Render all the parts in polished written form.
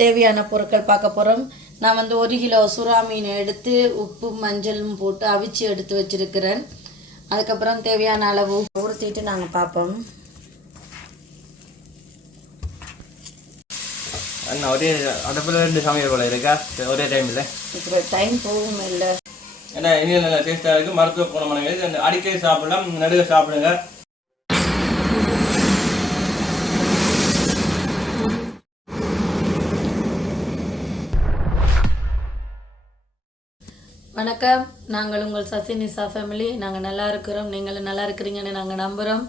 தேவையான பொருட்கள் பார்க்க போகிறோம். நான் வந்து 1 கிலோ சுறா மீன் எடுத்து உப்பு மஞ்சளும் போட்டு அவிச்சு எடுத்து வச்சுருக்கிறேன். அதுக்கப்புறம் தேவையான அளவு ஊற்றிட்டு நாங்கள் பார்ப்போம். அண்ணா ஒரே அடுப்பில் 2 சமையல் போல இருக்கா ஒரே டைமில் இப்போ டைம் போகும் இல்லை. ஏன்னா இனி நல்லா டேஸ்ட்டாக இருக்குது. மருத்துவ குணமானது அடிக்கடி சாப்பிடலாம், நடுக சாப்பிடுங்க. வணக்கம், நாங்கள் உங்கள் SasiNisha Family. நாங்கள் நல்லா இருக்கிறோம், நீங்களும் நல்லா இருக்கிறீங்கன்னு நாங்கள் நம்புகிறோம்.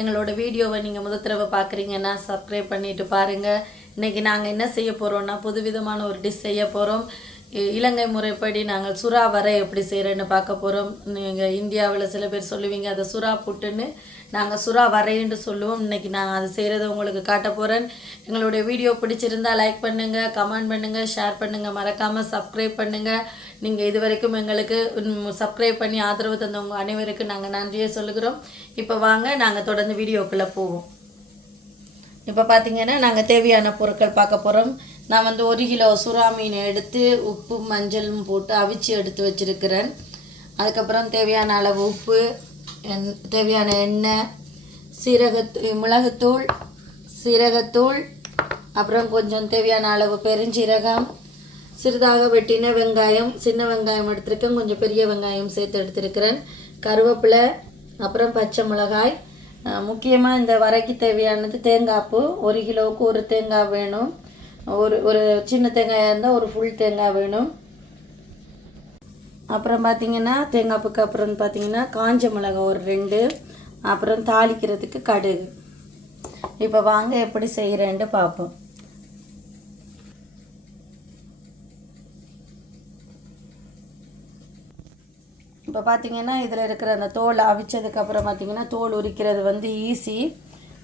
எங்களோட வீடியோவை நீங்கள் முதல் தடவை பார்க்குறீங்கன்னா சப்ஸ்கிரைப் பண்ணிவிட்டு பாருங்கள். இன்றைக்கி நாங்கள் என்ன செய்ய போகிறோன்னா புதுவிதமான ஒரு டிஷ் செய்ய போகிறோம். இலங்கை முறைப்படி நாங்கள் சுறா வரை எப்படி செய்கிறேன்னு பார்க்க போகிறோம். நீங்கள் இந்தியாவில் சில பேர் சொல்லுவீங்க அதை சுறா புட்டுன்னு, நாங்கள் சுறா வரைன்னு சொல்லுவோம். இன்றைக்கி நான் அது செய்கிறத உங்களுக்கு காட்ட போகிறேன். எங்களுடைய வீடியோ பிடிச்சிருந்தால் லைக் பண்ணுங்கள், கமெண்ட் பண்ணுங்கள், ஷேர் பண்ணுங்கள், மறக்காமல் சப்ஸ்கிரைப் பண்ணுங்கள். நீங்கள் இது வரைக்கும் எங்களுக்கு சப்ஸ்கிரைப் பண்ணி ஆதரவு தந்தவங்க அனைவருக்கும் நாங்கள் நன்றியை சொல்லுகிறோம். இப்போ வாங்க நாங்கள் தொடர்ந்து வீடியோக்குள்ளே போவோம். இப்போ பார்த்தீங்கன்னா நாங்கள் தேவையான பொருட்கள் பார்க்க போகிறோம். நான் வந்து 1 கிலோ சுறா மீன் எடுத்து உப்பு மஞ்சளும் போட்டு அவிச்சு எடுத்து வச்சுருக்கிறேன். அதுக்கப்புறம் தேவையான அளவு உப்பு, தேவையான எண்ணெய், மிளகுத்தூள், சீரகத்தூள், அப்புறம் கொஞ்சம் தேவையான அளவு பெருஞ்சீரகம், சிறிதாக வெட்டின வெங்காயம், சின்ன வெங்காயம் எடுத்திருக்கேன், கொஞ்சம் பெரிய வெங்காயம் சேர்த்து எடுத்திருக்கிறேன், கருவேப்பிலை, அப்புறம் பச்சை மிளகாய். முக்கியமாக இந்த வரைக்கு தேவையானது தேங்காய்ப்பூ. 1 கிலோவுக்கு ஒரு தேங்காய் வேணும். ஒரு சின்ன தேங்காயாக இருந்தால் ஒரு ஃபுல் தேங்காய் வேணும். அப்புறம் பார்த்திங்கன்னா தேங்காய்ப்புக்கு அப்புறம் பார்த்திங்கன்னா காஞ்ச மிளகாய் ஒரு 2, அப்புறம் தாளிக்கிறதுக்கு கடுகு. இப்போ வாங்க எப்படி செய்கிறேன்ட்டு பார்ப்போம். இப்போ பார்த்திங்கன்னா இதில் இருக்கிற அந்த தோல் அவிச்சதுக்கப்புறம் பார்த்திங்கன்னா தோல் உரிக்கிறது வந்து ஈஸி.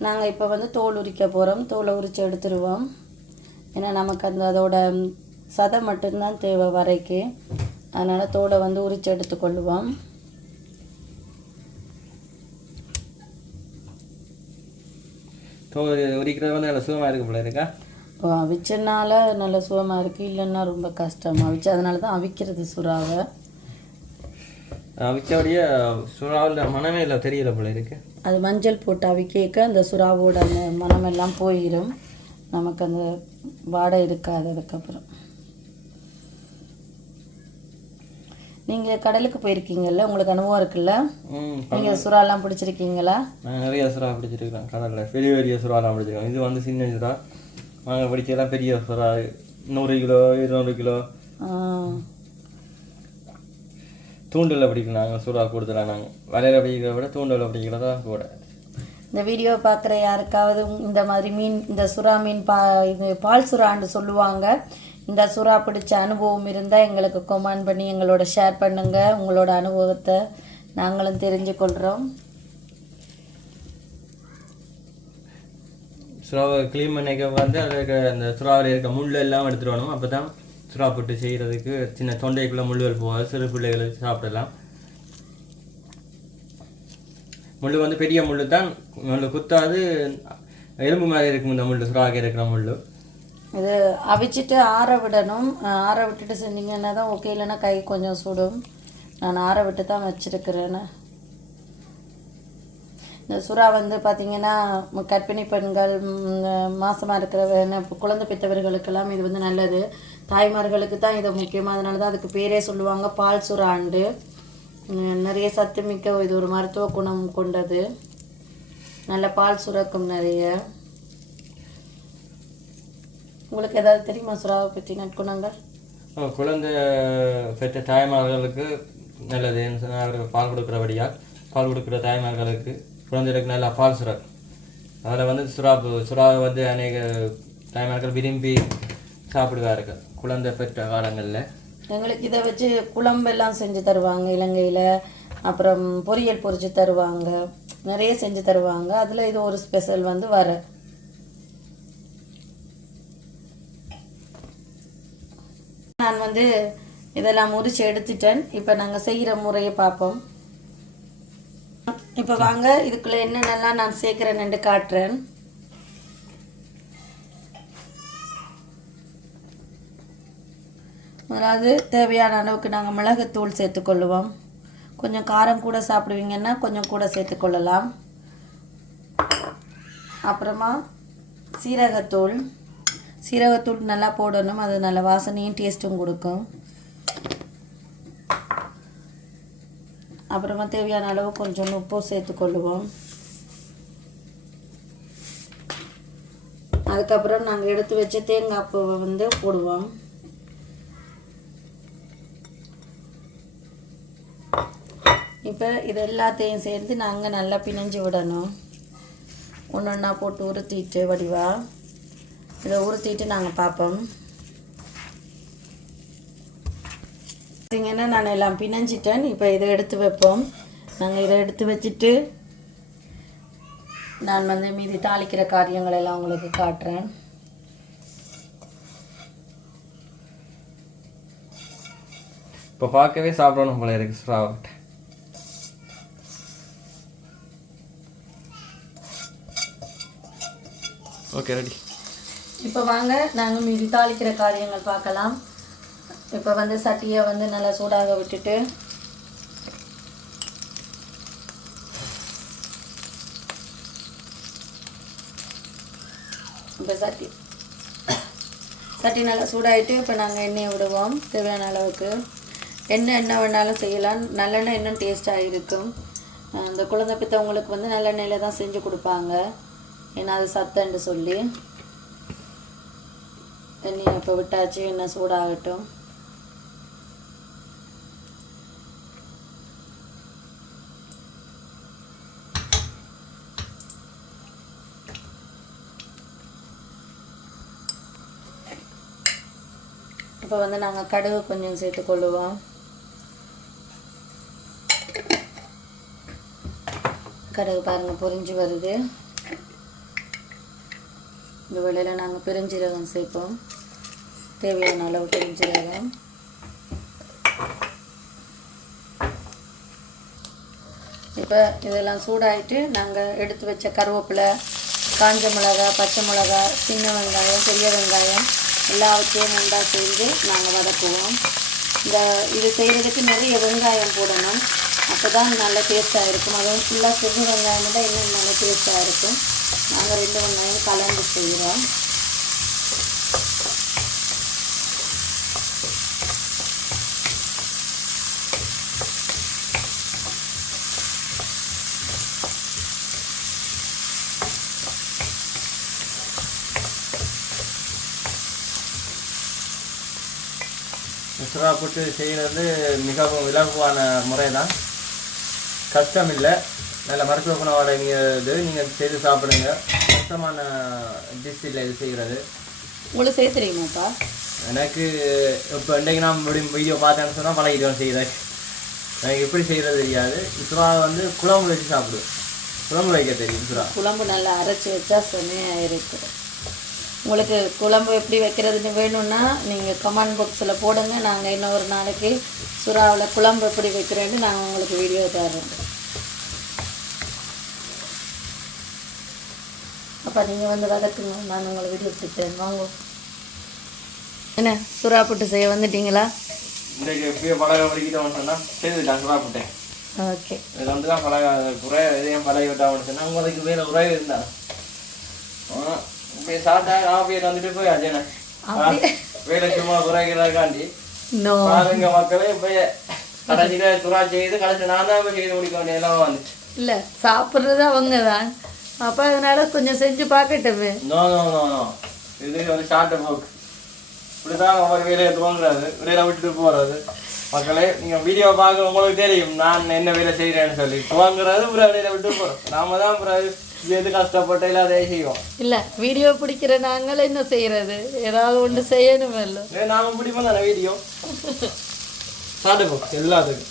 நாங்கள் இப்போ வந்து தோல் உரிக்க போகிறோம். தோலை உரித்து எடுத்துருவோம். ஏன்னா நமக்கு அதோட சதை மட்டும்தான் தேவை வரைக்கு. அதனால் தோலை வந்து உரித்து எடுத்துக்கொள்ளுவோம். தோல் உரிக்கிறது வந்து நல்ல சுகமாக இருக்கு போல இருக்கா? அவிச்சனால நல்ல சுகமாக இருக்குது, இல்லைன்னா ரொம்ப கஷ்டம். அதனால தான் அவிக்கிறது சுறாவை. அவிச்சோடைய சுறாவில் மனமே இல்லை தெரியல போல இருக்கு. அது மஞ்சள் போட்டு அவிக்க அந்த சுறாவோட அந்த மனமெல்லாம் போயிடும், நமக்கு அந்த வாடை இருக்காது. அதுக்கப்புறம் நீங்கள் கடலுக்கு போயிருக்கீங்கல்ல, உங்களுக்கு அனுபவம் இருக்குல்ல? நீங்கள் சுறாலாம் பிடிச்சிருக்கீங்களா? நான் நிறைய சுறா பிடிச்சிருக்கிறேன் கடலில். பெரிய பெரிய சுறாலாம் பிடிச்சிருக்கேன். இது வந்து சின்ன சுறா. நாங்கள் பிடிச்சதெல்லாம் பெரிய சுறா, 100 கிலோ 200 கிலோ. தூண்டில் பிடிக்கலாம். நாங்கள் சுறா கூடுதலாக நாங்கள் வலையில் பிடிக்கிறத விட தூண்டில் பிடிக்கிறதா கூட. இந்த வீடியோ பார்க்குற யாருக்காவது இந்த மாதிரி மீன், இந்த சுறா மீன் இது பால் சுறான்னு சொல்லுவாங்க, இந்த சுறா பிடிச்ச அனுபவம் இருந்தால் எங்களுக்கு கமெண்ட் பண்ணி எங்களோட ஷேர் பண்ணுங்கள். உங்களோட அனுபவத்தை நாங்களும் தெரிஞ்சுக்கொள்கிறோம். சுறாவை க்ளீன் பண்ணிக்க வந்து அதுக்கு அந்த சுறாவில் இருக்க முள் எல்லாம் எடுத்துகிட்டு வரணும். அப்போ தான் சுறா போட்டு செய்கிறதுக்கு சின்ன தொண்டைக்குள்ளே முள்ளுகள் போகாது. சிறு பிள்ளைகளுக்கு சாப்பிடலாம். முள் வந்து பெரிய முள் தான், முள் குத்தாது, எலும்பு மாதிரி இருக்கும் இந்த முள், சுறாக இருக்கிற முள். இது அவிச்சிட்டு ஆற விடணும். ஆற விட்டுட்டு செஞ்சிங்கன்னா தான் ஓகே, இல்லைன்னா கை கொஞ்சம் சுடும். நான் ஆற விட்டு தான் வச்சுருக்கிறேன்னு. இந்த சுறா வந்து பார்த்திங்கன்னா கர்ப்பிணி பெண்கள், மாசமாக இருக்கிற குழந்தை பெற்றவர்களுக்கெல்லாம் இது வந்து நல்லது. தாய்மார்களுக்கு தான் இதை முக்கியமாக, அதனால தான் அதுக்கு பேரே சொல்லுவாங்க பால் சுறாண்டு. நிறைய சத்து மிக்க இது, ஒரு மருத்துவ குணம் கொண்டது. நல்ல பால் சுரக்கும் நிறைய. உங்களுக்கு ஏதாவது தெரியுமா சுறாவை பற்றி நற்குணங்கள்? குழந்தை பெற்ற தாய்மார்களுக்கு நல்லது. பால் கொடுக்குறபடியாக பால் கொடுக்குற தாய்மார்களுக்கு குழந்தைகளுக்கு நல்லா பால் சுரக்கும். அதில் வந்து சுறாவை வந்து அநேக தாய்மார்கள் விரும்பி சாப்பிடுவார்கள் குழந்தை பெற்ற காலங்களில். எங்களுக்கு இதை வச்சு குழம்பெல்லாம் செஞ்சு தருவாங்க இலங்கையில். அப்புறம் பொரியல் பொரித்து தருவாங்க, நிறைய செஞ்சு தருவாங்க. அதில் இது ஒரு ஸ்பெஷல் வந்து வர. நான் வந்து இதெல்லாம் முறிச்சு எடுத்துட்டேன். இப்போ நாங்கள் செய்கிற முறையை பார்ப்போம். இப்போ வாங்க இதுக்குள்ளே என்னென்னலாம் நான் சேர்க்குறேன்னு காட்டுறேன். முதலாவது தேவையான அளவுக்கு நாங்கள் மிளகுத்தூள் சேர்த்துக்கொள்ளுவோம். கொஞ்சம் காரம் கூட சாப்பிடுவீங்கன்னா கொஞ்சம் கூட சேர்த்துக்கொள்ளலாம். அப்புறமா சீரகத்தூள் நல்லா போடணும், அது நல்ல வாசனையும் டேஸ்ட்டும் கொடுக்கும். அப்புறமா தேவையான அளவு கொஞ்சம் உப்பு சேர்த்துக்கொள்ளுவோம். அதுக்கப்புறம் நாங்கள் எடுத்து வச்ச தேங்காய் பூவை போடுவோம். இப்போ இது எல்லாத்தையும் சேர்த்து நாங்கள் நல்லா பிணைஞ்சு விடணும். ஒன்று ஒன்றா போட்டு உருத்திட்டு இதை உருத்திட்டு நாங்கள் பார்ப்போம். பார்த்தீங்கன்னா நான் எல்லாம் பிணைஞ்சிட்டேன். இப்போ இதை எடுத்து வைப்போம். நாங்கள் இதை எடுத்து வச்சுட்டு நான் மீதி தாளிக்கிற காரியங்கள் எல்லாம் உங்களுக்கு காட்டுறேன். இப்போ பார்க்கவே சாப்பிடணும் போல இருக்கு ஸ்ராவட். Okay ready. இப்போ வாங்க நாங்கள் மீதி தாளிக்கிற காரியங்கள் பார்க்கலாம். இப்போ சட்டியை நல்லா சூடாக விட்டுட்டு இப்போ சட்டி நல்லா சூடாகிட்டு இப்போ நாங்கள் எண்ணெயை விடுவோம். தேவையான அளவுக்கு என்ன வேணாலும் செய்யலாம். நல்லெண்ணெய் இன்னும் டேஸ்ட்டாக இருக்கும். இந்த குழந்தை பித்தவங்களுக்கு நல்லெண்ணெயில் தான் செஞ்சு கொடுப்பாங்க, ஏன்னா அது சத்துன்னு சொல்லி. எண்ணெயை இப்போ விட்டாச்சு, எண்ணெய் சூடாகட்டும். இப்போ நாங்கள் கடுகு கொஞ்சம் சேர்த்துக்கொள்ளுவோம். கடுகு பாருங்கள் பொரிஞ்சு வருது. இந்த வேளையில் நாங்கள் பெருஞ்சீரகம் சேர்ப்போம். தேவையான அளவு பெருஞ்சீரகம். இப்போ இதெல்லாம் சூடாயிட்டு நாங்கள் எடுத்து வச்ச கருவேப்பிலை, காஞ்ச மிளகா, பச்சை மிளகா, சின்ன வெங்காயம், பெரிய வெங்காயம் எல்லாவற்றையும் நல்லா சேர்ந்து நாங்கள் வதக்குவோம். இது செய்கிறதுக்கு நிறைய வெங்காயம் போடணும், அப்போ தான் நல்ல டேஸ்ட்டாக இருக்கும். அதுவும் ஃபுல்லாக செவ்வ வெங்காயம் தான் இன்னும் நல்ல டேஸ்ட்டாக இருக்கும். நாங்கள் 2 வெங்காயம் கலந்து செய்கிறோம். சுறா போட்டு செய்கிறது மிகவும் இலகுவான முறை தான், கஷ்டம் இல்லை. நல்ல மருத்துவ குணம் அடங்கியது. நீங்கள் செய்து சாப்பிடுங்க. கஷ்டமான டிஷ் இல்லை இது செய்கிறது. உங்களுக்கு செய்ய தெரியுமாப்பா? எனக்கு இப்போ இன்றைக்கு நான் வீடியோ பார்த்தேன்னு சொன்னால் பழகிடுவேன் செய்கிறேன். எனக்கு எப்படி செய்கிறது தெரியாது. சுறா குழம்பு வச்சு சாப்பிடுவேன். குழம்பு வைக்க தெரியும். சுறா குழம்பு நல்லா அரைச்சி வச்சா செம்மையாக இருக்கும். உங்களுக்கு குழம்பு எப்படி வைக்கிறதுன்னு வேணும்னா நீங்கள் கமெண்ட் பாக்ஸில் போடுங்க. நாங்கள் இன்னொரு நாளைக்கு சுறாவில் குழம்பு எப்படி வைக்கிறேன்னு நாங்கள் உங்களுக்கு வீடியோ தரோம். அப்போ நீங்கள் வதக்குங்க, நான் உங்களை வீடியோ எடுத்துட்டேன். வாங்க. என்ன சுறா புட்டு செய்ய வந்துட்டீங்களா? இன்றைக்கு எப்படியோ பழக வலிக்கிட்டோம்னு சொன்னால் செய்துட்டான் சுறா புட்டேன். ஓகே, இது தான் பழக குறை இதையும் பழகி விட்டான்னு சொன்னால் உங்களுக்கு வேறு உறவு இருந்தால் இப்படி சாப்பிட்டா நான் போய் வந்துட்டு போய் அஜயனா வேலை சும்மா குறைக்கிறதுக்காண்டி பாருங்க மக்களே போய் கடைசியில சுறா செய்து கடைசி நான் தான் போய் செய்து முடிக்க வேண்டிய எல்லாம் வந்துச்சு. இல்லை சாப்பிட்றது அவங்க தான், அப்போ அதனால கொஞ்சம் செஞ்சு பார்க்கட்டுமே. நோ நோ நோ நோ, இது ஷார்ட் போக்கு. இப்படிதான் ஒவ்வொரு வேலையை தோன்றாது, வேலை விட்டுட்டு போறது. மக்களே நீங்கள் வீடியோ பார்க்க உங்களுக்கு தெரியும் நான் என்ன வேலை செய்கிறேன்னு சொல்லி. துவங்குறது அப்புறம் வேலையை விட்டு போகிறோம். நாம தான் அப்புறம் எது கஷ்டப்பட்டு இல்லை அதை செய்வோம். இல்லை வீடியோ பிடிக்கிற நாங்கள் என்ன செய்கிறது, ஏதாவது ஒன்று செய்யணும். இல்லை நாம பிடிப்போம் தானே வீடியோ சாப்பிடுவோம் எல்லாத்துக்கும்.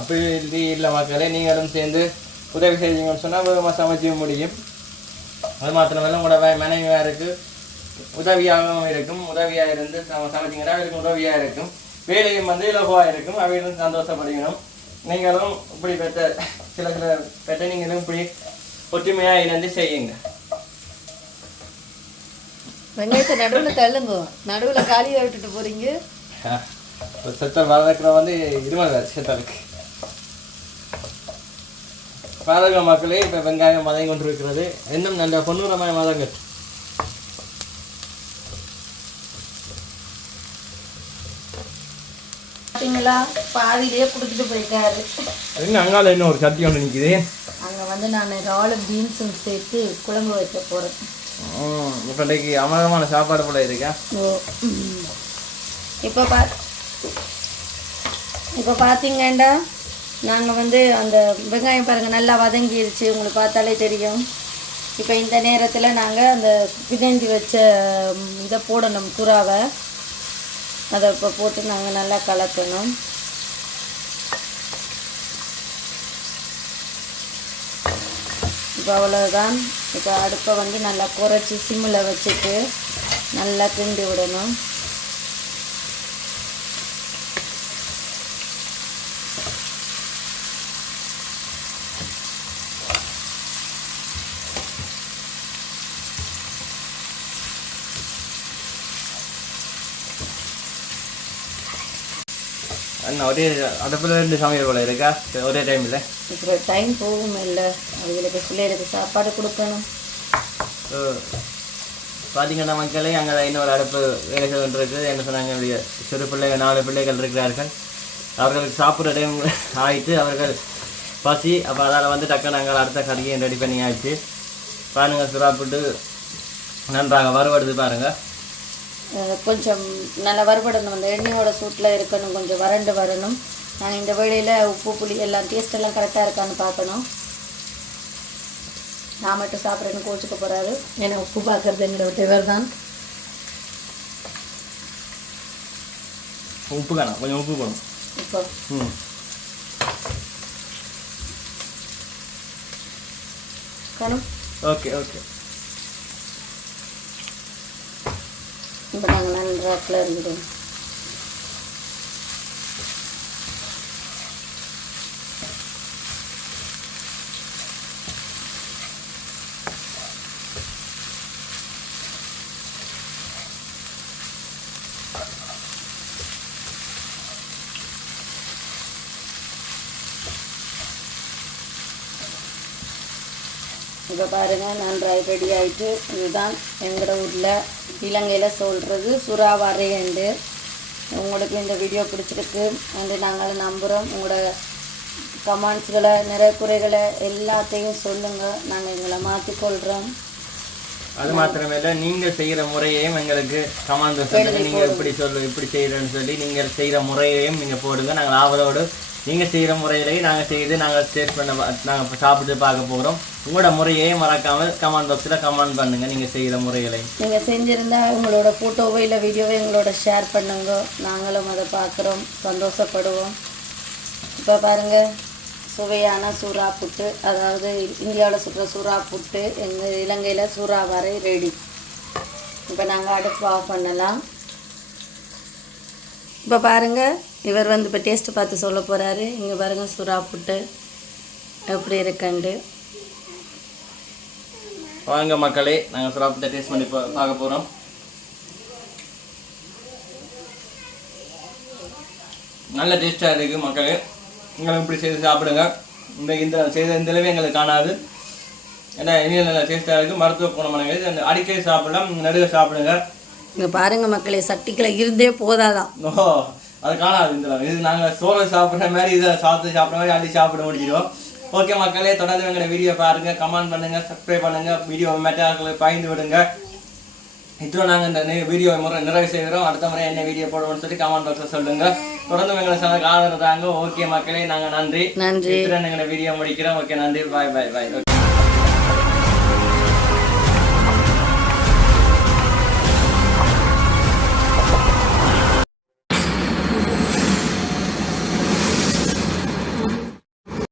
அப்படி இல்லை மக்களே, நீங்களும் சேர்ந்து உதவி செய்வீங்கன்னு சொன்னால் வேகமாக சமைக்க முடியும். அது மாத்திரமல்ல உங்களோட மனைவியாருக்கு உதவியாகவும் இருக்கும். உதவியாக இருந்து சமைச்சிங்கன்னா அவருக்கு உதவியாக இருக்கும். வேலையும் இலகுவாக இருக்கும். அவைகளும் சந்தோஷப்படுகிறோம். நீங்களும் இப்படி சில பெற்ற நீங்களும் இப்படி ஒற்றுமையாக இணைந்து செய்யுங்க. வெங்காயத்தை நடுவில் தள்ளுங்க, நடுவில் காலியை விட்டுட்டு போறீங்க. செத்தல் வளர்க்குற வந்து இருமல் செத்தலுக்கு பாருங்க மக்களே. இப்போ வெங்காயம் மதங்கி கொண்டு இருக்கிறது. இன்னும் நல்ல பொன்னுரமாய் மதங்க. பார்த்தீங்களா, பாதியிலேயே கொடுத்துட்டு போயிருக்காரு. அங்கால இன்னும் ஒரு சட்டி ஒன்று நிற்குது. அங்கே வந்து நான் இறாலும் பீன்ஸும் சேர்த்து குழம்பு வைக்க போகிறேன். இப்போ இன்றைக்கு அமோகமான சாப்பாடு போல இருக்கா. இப்போ பார்த்தீங்கண்டா நாங்கள் வந்து அந்த வெங்காயம் பாருங்கள் நல்லா வதங்கிருச்சு, உங்களுக்கு பார்த்தாலே தெரியும். இப்போ இந்த நேரத்தில் நாங்கள் அந்த பிணைஞ்சி வச்ச இதை போடணும், சுறாவை. அதை இப்போ போட்டு நாங்கள் நல்லா கலக்கணும். இப்போ அவ்வளோதான். இப்போ அடுப்பை வந்து நல்லா குறைச்சி சிம்மில் வச்சுட்டு நல்லா கிண்டி விடணும். அண்ணா ஒரே அடுப்பில் 2 சமையல் போல இருக்கா ஒரே டைமில். இப்போ டைம் போகும் இல்லை, அவங்களுக்கு பிள்ளைகளுக்கு சாப்பாடு கொடுக்கணும். பார்த்தீங்கன்னா மக்களே, அங்கே இன்னொரு அடுப்பு வேலை செய்து கொண்டிருக்குது. என்ன சொன்னாங்க, சிறு பிள்ளைகள் 4 பிள்ளைகள் இருக்கிறார்கள். அவர்களுக்கு சாப்பிட்ற டைம் ஆகிட்டு அவர்கள் பசி. அப்போ அதால் வந்து டக்குன்னு நாங்கள் அடுத்த கறியை ரெடி பண்ணி ஆயிடுச்சு. பாருங்கள், சுறாப்பிட்டு நன்றாக வறுவடுது பாருங்கள். கொஞ்சம் நல்லா வறுபடணும், அந்த எண்ணெயோட சூட்டில் இருக்கணும், கொஞ்சம் வறண்டு வரணும். நான் இந்த வேளையில் உப்பு புளி எல்லாம் டேஸ்ட் எல்லாம் கரெக்டாக இருக்கான்னு பார்க்கணும். நான் மட்டும் சாப்பிட்றேன்னு கோச்சிக்க போகிறாரு, ஏன்னா உப்பு பார்க்குறது எங்களோட டிவர் தான். உப்பு காணும், கொஞ்சம் உப்பு போடணும் இப்போ. காணும். Okay okay. இப்போ நாங்கள் நன்றாக்கில் இருந்துடும். இப்போ பாருங்கள், நன்றாக ரெடி ஆகிட்டு. இதுதான் எங்களோட ஊரில் இலங்கையில் சொல்கிறது சுறா வரையண்டு. உங்களுக்கு இந்த வீடியோ பிடிச்சிருக்கு என்று நாங்கள் நம்புகிறோம். உங்களோட கமெண்ட்ஸ்களை, நிறைய குறைகளை எல்லாத்தையும் சொல்லுங்கள், நாங்கள் எங்களை மாற்றிக்கொள்கிறோம். அது மாத்திரமேல, நீங்கள் செய்கிற முறையையும் எங்களுக்கு கமெண்ட் சொல்லுங்கள். நீங்கள் இப்படி செய்கிறேன்னு சொல்லி நீங்கள் செய்கிற முறையையும் நீங்கள் போடுங்க. நாங்கள் ஆவலோடு நீங்கள் செய்கிற முறையிலேயே நாங்கள் செய்து நாங்கள் டேஸ்ட் பண்ண, நாங்கள் சாப்பிட்டு பார்க்க போகிறோம். உங்களோட முறையே மறக்காமல் கமெண்ட் பாக்ஸில் கமெண்ட் பண்ணுங்கள். நீங்கள் செய்கிற முறைகளை நீங்கள் செஞ்சுருந்தால் உங்களோட ஃபோட்டோவோ இல்லை வீடியோவோ எங்களோட ஷேர் பண்ணுங்க, நாங்களும் அதை பார்க்குறோம், சந்தோஷப்படுவோம். இப்போ பாருங்கள், சுவையான சூறா புட்டு, அதாவது இந்தியாவில் சுடுற சூறா புட்டு, எங்கள் இலங்கையில் சூறா வரை ரெடி. இப்போ நாங்கள் அடுப்பு ஆஃப் பண்ணலாம். இப்போ பாருங்கள், இவர் வந்து இப்போ டேஸ்ட்டு பார்த்து சொல்ல போகிறாரு. இங்கே பாருங்கள், சுறா புட்டு எப்படி இருக்குண்டு. வாங்க மக்களே, நாங்கள் சுறா புட்டை டேஸ்ட் பண்ணி பார்க்க போகிறோம். நல்ல டேஸ்ட்டாக இருக்குது மக்களே. எங்களுக்கு இப்படி செய்து சாப்பிடுங்க. இந்த செய்த இந்தளவே எங்களுக்கு காணாது. ஏன்னா இனியும் நல்லா டேஸ்ட்டாக இருக்குது. மருத்துவ குணமானது. அந்த அடிக்கடி சாப்பிடலாம், நடுவே சாப்பிடுங்க. இங்கே பாருங்கள் மக்களே, சட்டிக்குள்ள இருந்தே போதாதான். ஓ, அது காணாது. இந்த இது நாங்கள் சோளை சாப்பிட்ற மாதிரி, இதை சாப்பிட்ற மாதிரி அள்ளி சாப்பிட முடிச்சிடும். ஓகே மக்களே, தொடர்ந்து எங்களை வீடியோ பாருங்கள், கமெண்ட் பண்ணுங்கள், சப்ஸ்கிரைப் பண்ணுங்கள், வீடியோ மெட்டாக்களை பகிர்ந்து விடுங்க. இத்தனை நாங்கள் இந்த வீடியோ நிறைவு செய்கிறோம். அடுத்த முறை என்ன வீடியோ போடுவோம்னு சொல்லி கமெண்ட் பாக்ஸில் சொல்லுங்கள். தொடர்ந்து எங்களை சேனலுக்கு ஆதரவு தாங்க. ஓகே மக்களே, நாங்கள் நன்றி. இத்தனை எங்களை வீடியோ முடிக்கிறோம். ஓகே, நன்றி. பாய் பாய் பாய்.